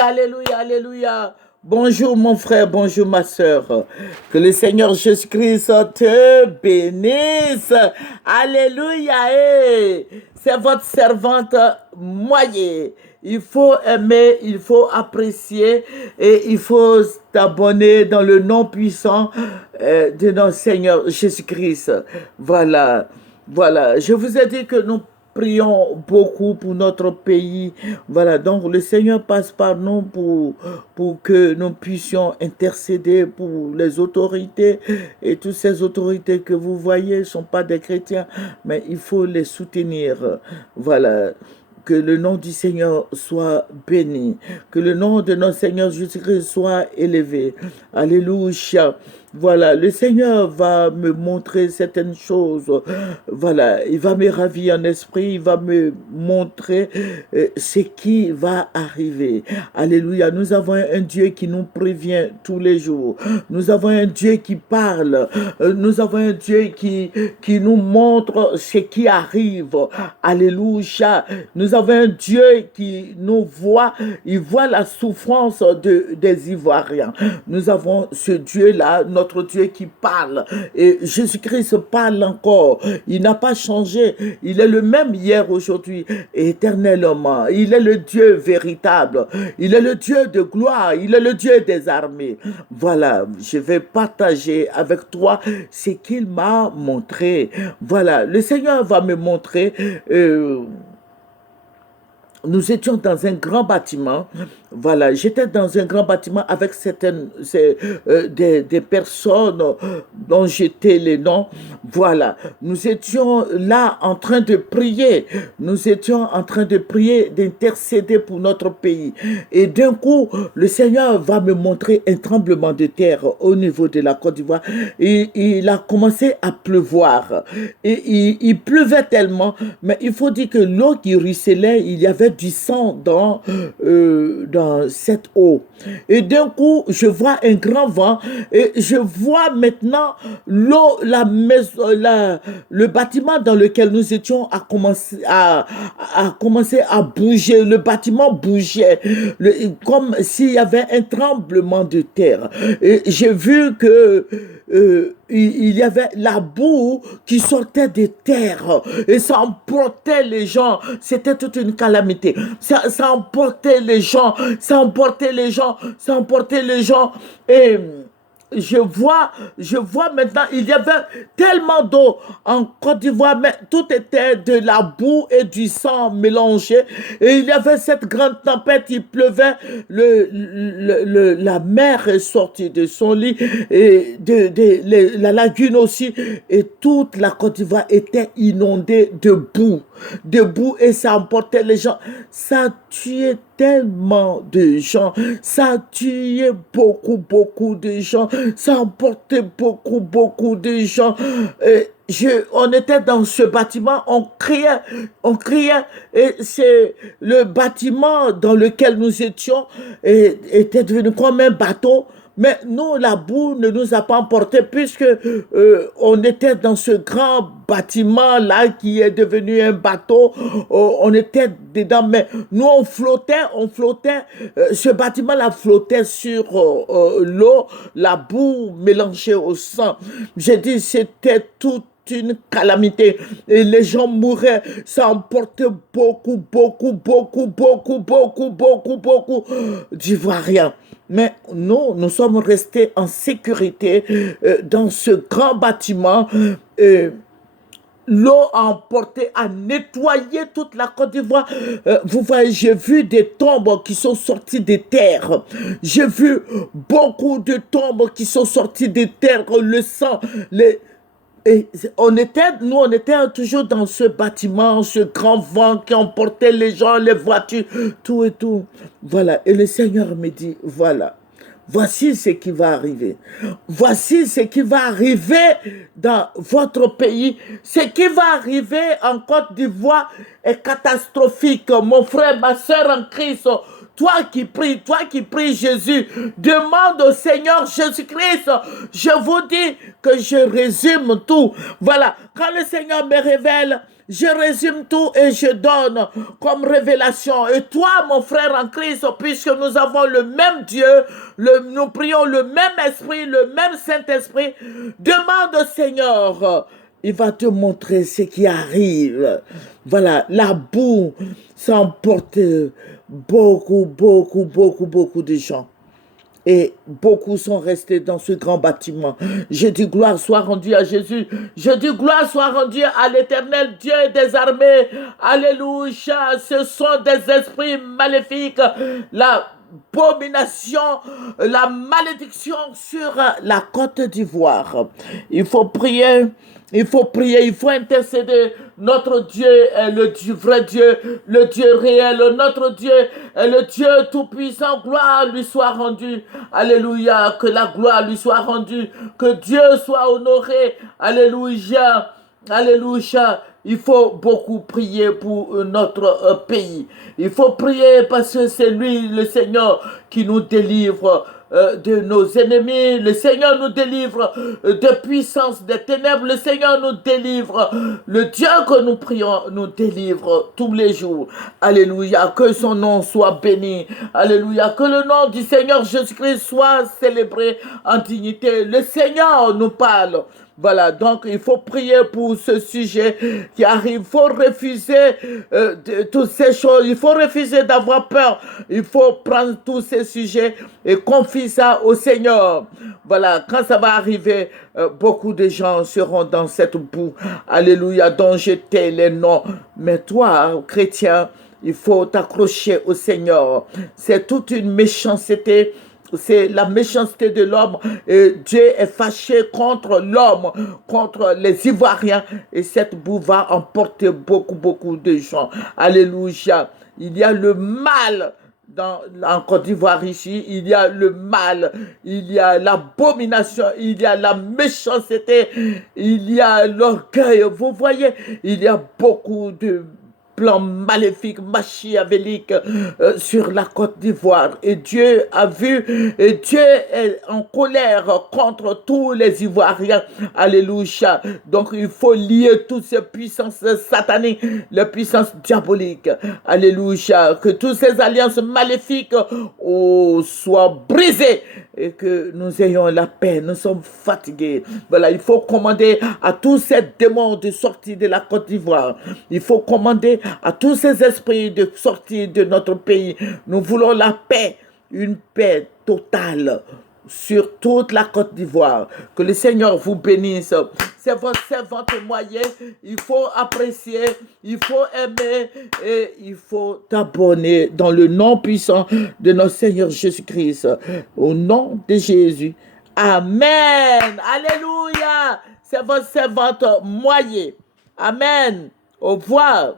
Alléluia, alléluia, alléluia. Bonjour mon frère, bonjour ma sœur. Que le Seigneur Jésus-Christ te bénisse. Alléluia. C'est votre servante Moyer. Il faut aimer, il faut apprécier et il faut t'abonner dans le nom puissant de notre Seigneur Jésus-Christ. Voilà, voilà. Je vous ai dit que nous prions beaucoup pour notre pays. Voilà, donc le Seigneur passe par nous pour que nous puissions intercéder pour les autorités. Et toutes ces autorités que vous voyez ne sont pas des chrétiens, mais il faut les soutenir. Voilà. Que le nom du Seigneur soit béni. Que le nom de notre Seigneur Jésus-Christ soit élevé. Alléluia. Voilà, le Seigneur va me montrer certaines choses. Voilà, il va me ravir en esprit, il va me montrer ce qui va arriver. Alléluia, nous avons un Dieu qui nous prévient tous les jours. Nous avons un Dieu qui parle. Nous avons un Dieu qui nous montre ce qui arrive. Alléluia. Nous avons un Dieu qui nous voit, il voit la souffrance des Ivoiriens. Nous avons ce Dieu-là, notre Dieu qui parle. Et Jésus-Christ parle encore. Il n'a pas changé. Il est le même hier, aujourd'hui, éternellement. Il est le Dieu véritable. Il est le Dieu de gloire. Il est le Dieu des armées. Voilà, je vais partager avec toi ce qu'il m'a montré. Voilà, le Seigneur va me montrer... nous étions dans un grand bâtiment. Voilà, j'étais dans un grand bâtiment avec des personnes dont j'étais les noms. Voilà, nous étions là en train de prier. Nous étions en train de prier, d'intercéder pour notre pays. Et d'un coup, le Seigneur va me montrer un tremblement de terre au niveau de la Côte d'Ivoire. Et il a commencé à pleuvoir. Et il pleuvait tellement, mais il faut dire que l'eau qui ruisselait, il y avait du sang dans cette eau. Et d'un coup, je vois un grand vent et je vois maintenant l'eau, le bâtiment dans lequel nous étions a commencé à bouger. Le bâtiment bougeait comme s'il y avait un tremblement de terre. Et j'ai vu que il y avait la boue qui sortait des terres et ça emportait les gens. C'était toute une calamité. Ça emportait les gens, ça emportait les gens, ça emportait les gens. Et je vois maintenant, il y avait tellement d'eau en Côte d'Ivoire, mais tout était de la boue et du sang mélangé. Et il y avait cette grande tempête, il pleuvait, la mer est sortie de son lit, et la lagune aussi, et toute la Côte d'Ivoire était inondée de boue, et ça emportait les gens. Ça a tué tellement de gens, ça a tué beaucoup de gens, ça a emporté beaucoup de gens. On était dans ce bâtiment, on criait, et c'est le bâtiment dans lequel nous étions était devenu comme un bateau. Mais nous, la boue ne nous a pas emportés puisque on était dans ce grand bâtiment-là qui est devenu un bateau. On était dedans, mais nous, on flottait. Ce bâtiment-là flottait sur l'eau, la boue mélangée au sang. J'ai dit, c'était tout une calamité et les gens mouraient, ça emportait beaucoup d'Ivoiriens. Mais nous sommes restés en sécurité dans ce grand bâtiment. L'eau a emporté, a nettoyé toute la Côte d'Ivoire. Vous voyez, j'ai vu des tombes qui sont sorties des terres. J'ai vu beaucoup de tombes qui sont sorties des terres, le sang, et on était toujours dans ce bâtiment, ce grand vent qui emportait les gens, les voitures, tout et tout. Voilà. Et le Seigneur me dit, voilà, voici ce qui va arriver. Voici ce qui va arriver dans votre pays. Ce qui va arriver en Côte d'Ivoire est catastrophique. Mon frère, ma soeur en Christ, toi qui pries Jésus, demande au Seigneur Jésus-Christ. Je vous dis que je résume tout. Voilà, quand le Seigneur me révèle je résume tout et je donne comme révélation. Et toi, mon frère en Christ, puisque nous avons le même Dieu, nous prions le même Esprit, le même Saint-Esprit, demande au Seigneur. Il va te montrer ce qui arrive. Voilà, la boue s'emporte beaucoup de gens. Et beaucoup sont restés dans ce grand bâtiment. Je dis gloire soit rendue à Jésus. Je dis gloire soit rendue à l'Éternel Dieu des armées. Alléluia. Ce sont des esprits maléfiques. L'abomination, la malédiction sur la Côte d'Ivoire. Il faut prier. Il faut prier, il faut intercéder. Notre Dieu est le vrai Dieu, le Dieu réel. Notre Dieu est le Dieu tout-puissant. Gloire lui soit rendue. Alléluia. Que la gloire lui soit rendue. Que Dieu soit honoré. Alléluia. Alléluia. Il faut beaucoup prier pour notre pays. Il faut prier parce que c'est lui, le Seigneur, qui nous délivre de nos ennemis. Le Seigneur nous délivre de puissance des ténèbres. Le Seigneur nous délivre. Le Dieu que nous prions nous délivre tous les jours. Alléluia. Que son nom soit béni. Alléluia. Que le nom du Seigneur Jésus-Christ soit célébré en dignité. Le Seigneur nous parle. Voilà, donc il faut prier pour ce sujet qui arrive. Il faut refuser toutes ces choses. Il faut refuser d'avoir peur. Il faut prendre tous ces sujets et confier ça au Seigneur. Voilà, quand ça va arriver, beaucoup de gens seront dans cette boue. Alléluia, dont j'étais les noms. Mais toi, chrétien, il faut t'accrocher au Seigneur. C'est toute une méchanceté. C'est la méchanceté de l'homme. Dieu est fâché contre l'homme, contre les Ivoiriens. Et cette boue va emporter beaucoup de gens. Alléluia. Il y a le mal en Côte d'Ivoire ici. Il y a le mal. Il y a l'abomination. Il y a la méchanceté. Il y a l'orgueil. Vous voyez, il y a beaucoup de plan maléfique, machiavélique sur la Côte d'Ivoire. Et Dieu a vu, et Dieu est en colère contre tous les Ivoiriens. Alléluia. Donc il faut lier toutes ces puissances sataniques, les puissances diaboliques. Alléluia. Que toutes ces alliances maléfiques soient brisées et que nous ayons la paix. Nous sommes fatigués. Voilà, il faut commander à tous ces démons de sortir de la Côte d'Ivoire. Il faut commander à tous ces esprits de sortir de notre pays. Nous voulons la paix, une paix totale sur toute la Côte d'Ivoire. Que le Seigneur vous bénisse. C'est votre servante moyen. Il faut apprécier, il faut aimer et il faut t'abonner dans le nom puissant de notre Seigneur Jésus-Christ. Au nom de Jésus. Amen. Alléluia. C'est votre servante moyen. Amen. Au revoir.